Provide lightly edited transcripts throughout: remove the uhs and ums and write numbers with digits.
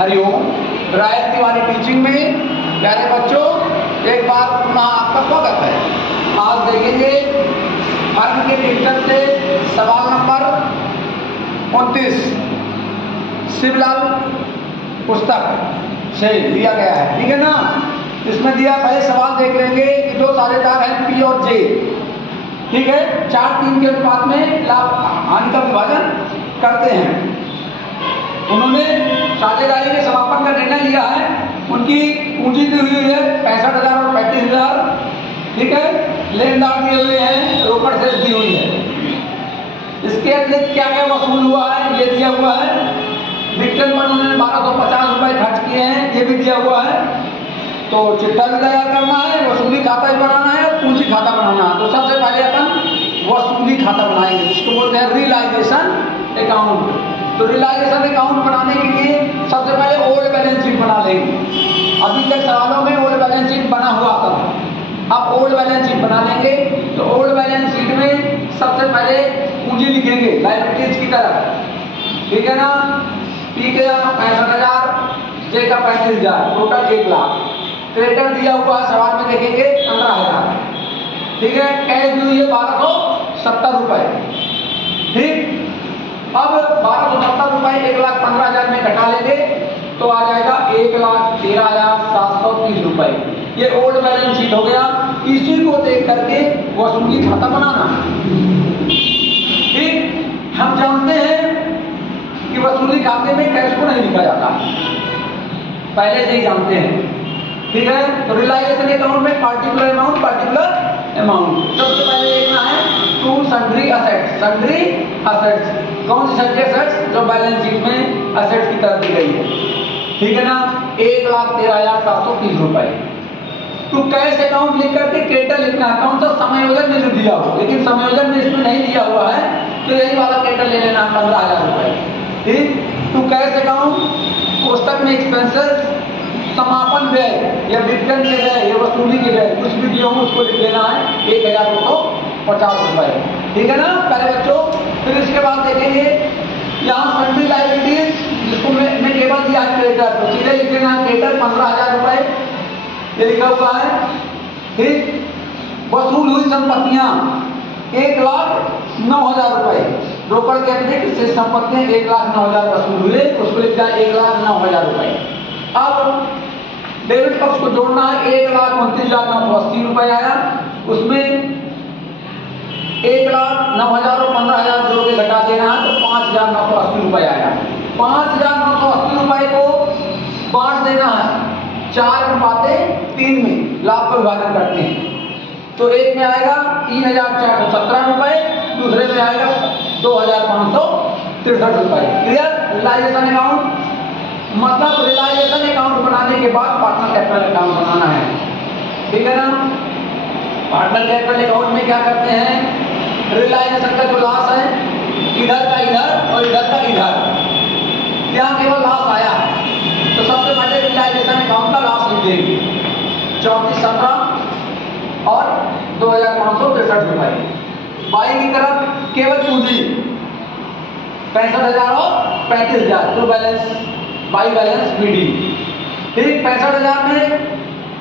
हरिओम। राय Tiwari teaching में प्यारे बच्चों एक बार पुनः आपका स्वागत है। आज देखेंगे फर्म के डिक्शन से सवाल नंबर 29 शिवलाल पुस्तक से दिया गया है, ठीक है ना। इसमें दिया पहले सवाल देख लेंगे कि दो साझेदार हैं पी और जे, ठीक है। 4:3 के अनुपात में लाभ हानि का विभाजन करते हैं। उन्होंने साझेदारी के समापन का निर्णय लिया है। उनकी पूंजी दी हुई है 65,000 और 35,000, ठीक है। लेनदार दिए हुए हैं, रोकड़ शेष दी हुई है। इसके अतिरिक्त क्या क्या वसूल हुआ है ये दिया हुआ है। विक्टन पर उन्होंने 1250 रुपए खर्च किए हैं, ये भी दिया हुआ है। तो चिट्ठा भी तैयार करना है, वसूली खाता भी बनाना है, पूंजी खाता बनाना है। तो सबसे पहले अपन वसूली खाता बनाएंगे, जिसको बोलते हैं रियलाइजेशन अकाउंट। तो रियलाइजेशन अकाउंट बनाने के लिए सबसे पहले ओल्ड बैलेंस शीट बना लेंगे। अभी तक सवालों में ओल्ड बैलेंस शीट बना हुआ था, अब ओल्ड बैलेंस शीट बना लेंगे। तो ओल्ड बैलेंस शीट में सबसे पहले पूंजी लिखेंगे लायबिलिटीज की तरफ, ठीक है ना। पी का 65,000, जे का 35,000, टोटल 1 लाख। क्रेडिटर दिया हुआ है, सवाल में देखेंगे 15,000, ठीक है। कैश दी हुई है 1270 रुपए, ठीक। अब 1270 रुपए 1,15,000 में घटा लेंगे तो आ जाएगा 1,13,730 रुपए। ये ओल्ड बैलेंस शीट हो गया। इसी को देख करके वसूली खाता बनाना, ठीक। हम जानते हैं कि वसूली खाते में कैश को नहीं लिखा जाता, पहले से ही जानते हैं, ठीक है। तो रियलाइजेशन अकाउंट में पार्टिकुलर अमाउंट सबसे पहले देखना है to sundry assets. Sundry assets कौन सी सन्ड्री असेट्स? जो बैलेंस शीट में असेट्स की तरफ दी गई है, ठीक है ना। 1,13,730 रुपए। टू कैश अकाउंट लिख करके क्रेडिटर लिखना है। कौन सा? समायोजन में जो दिया हो, लेकिन समायोजन में इसमें नहीं दिया हुआ है तो यही वाला क्रेडिटर ले लेना 15,000 रुपए, ठीक। टू कैश अकाउंट कोष्टक में एक्सपेंसेस, समापन व्यय या वितरण के व्यय या वसूली के व्यय कुछ भी दिया हो उसको लिख लेना है 1,250 रुपए, ठीक है ना प्यारे बच्चों। फिर इसके बाद देखेंगे यहाँ सन्ड्री लायबिलिटीज, जिसको मैं केवल दिया है क्रेडिटर, तो सीधे लिख देना है क्रेडिटर 15,000 रुपए, ये लिखा हुआ है, ठीक। वसूल हुई संपत्तियां 1,09,000 रुपए। रोकड़ के अतिरिक्त शेष संपत्तियां 1,09,000 वसूल हुए, उसको लिखा है 1,09,000 रुपए। अब डेबिट पक्ष को जोड़ना है 1,29,980 रुपए आया, उसमें 1,09,000 और 15,000 जोड़ के घटा देना है तो 5,980 रुपए आया। 5,980 रुपए को बांट देना है 4:3 में, लाभ का विभाजन करते हैं। तो एक में आएगा 3,417 रुपए, दूसरे में आएगा 2,563 रुपए। क्लियर? रियलाइजेशन अकाउंट मतलब रियलाइजेशन अकाउंट बनाने के बाद पार्टनर कैपिटल अकाउंट बनाना है, ठीक है ना। पार्टनर कैपिटल अकाउंट में क्या करते हैं? रियलाइजेशन का जो लॉस है इधर का इधर और इधर का इधर, यहाँ केवल लॉस आया है तो सबसे पहले रियलाइजेशन अकाउंट का लॉस लिख देंगे 34,17 और 2,563 रुपए। बाई की तरफ केवल पूंजी 65,000 और 35,000, तो बैलेंस बाई बैलेंस बीडी, ठीक। 65,000 में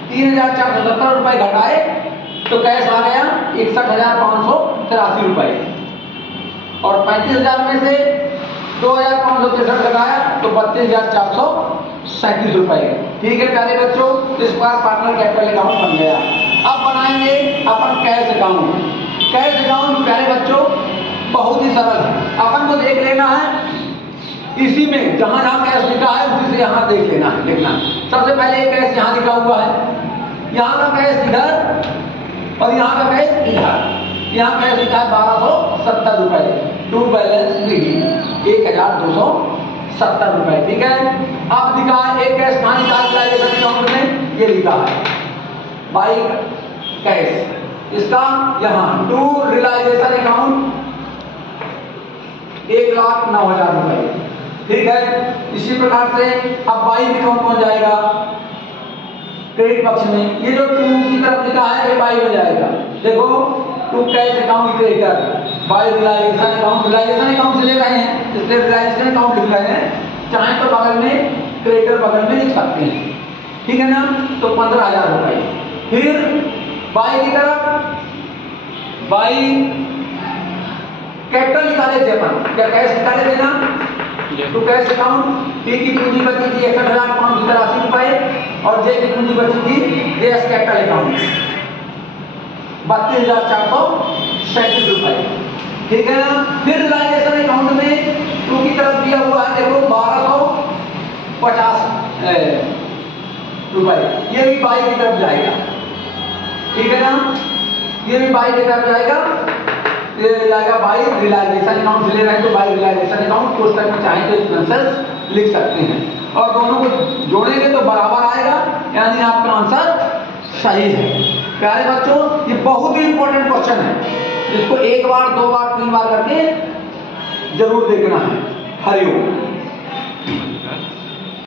3,470 रुपए घटाए तो कैश आ गया 61,583 रुपए, और 35,000 में से 2,563 घटाया तो 32,437 रुपए, ठीक है प्यारे बच्चों। इस बार पार्टनर कैपिटल अकाउंट बन गया। अब बनाएंगे अपन कैश अकाउंट। कैश अकाउंट प्यारे बच्चों बहुत ही सरल है, अपन को देख लेना है इसी में जहां जहां कैश लिखा है उसी से यहाँ देख लेना है, लिखना। सबसे पहले कैश यहाँ लिखा हुआ है, यहाँ का कैश इधर और यहाँ का कैश इधर। यहाँ कैश लिखा है 1,270 रुपए, टू बैलेंस बीडी 1,270 रुपए, ठीक है। अब लिखा है एक कैश कहाँ लिखा है रियलाइजेशन अकाउंट में, ये लिखा है बाई कैश, इसका यहाँ टू रियलाइजेशन अकाउंट 1,09,000 रुपए, ठीक है। इसी प्रकार से अब बाई में कौन कौन जाएगा? क्रेडिट पक्ष में ये जो टू की तरफ लिखा है ये बाई में जाएगा। देखो to cash account creditor by realization account, realization account से ले रहे हैं इसलिए रियलाइजेशन अकाउंट लिख रहे हैं, चाहे तो बगल में क्रेडिटर बगल में लिख सकते हैं, ठीक है ना। तो 15,000 रुपए। फिर बाई की तरफ बाई कैपिटल निकाले थे अपन, क्या कैश निकाले थे ना, तो कैश अकाउंट पी की पूंजी बची थी 61,583 रुपए और जे की पूंजी बची थी जेएस कैपिटल अकाउंट 32,437 रुपए, ठीक है ना। फिर रिलाइजेशन अकाउंट में टू की तरफ दिया हुआ है देखो 1250 रुपए, ये भी बाई की तरफ जाएगा, ठीक है ना, ये भी बाई की तरफ जाएगा, ये जाएगा बाई रिलाइजेशन अकाउंट। ले रहे हैं तो बाई रिलाइजेशन अकाउंट, पुस्तक में चाहें तो एक्सपेंसेस लिख सकते हैं और दोनों को जोड़ेंगे तो बराबर आएगा, यानी आपका आंसर सही है। प्यारे बच्चों, ये बहुत ही इंपॉर्टेंट क्वेश्चन है, जिसको एक बार, दो बार, तीन बार करके जरूर देखना है। हरिओम।